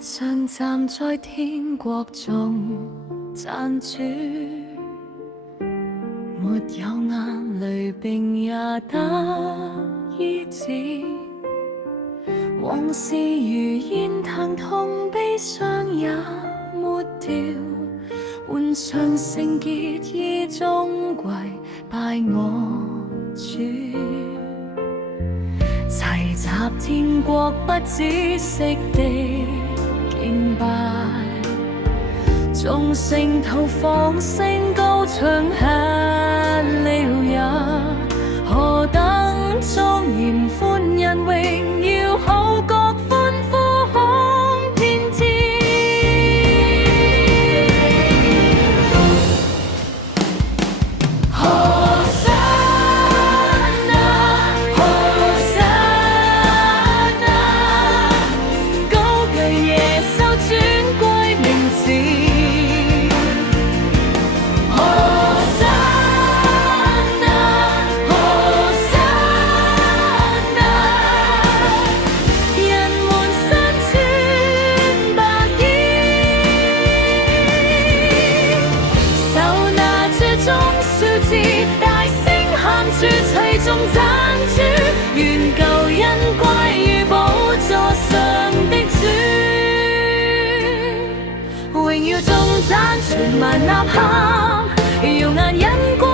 像站在天國中讚主，沒有眼淚並也得醫治。往事如煙，疼痛悲傷也抹掉，換上聖潔衣，終歸拜我主。齊集天國不止息地敬拜，眾聖徒放聲高唱哈利路亞，何等莊嚴歡欣榮耀，號角歡呼響遍天。何塞那，何塞那，高舉耶穌尊貴名字。大聲喊住，齊眾讚主，願救恩歸於寶座上的主。榮耀頌讚全萬吶喊，耀眼恩光。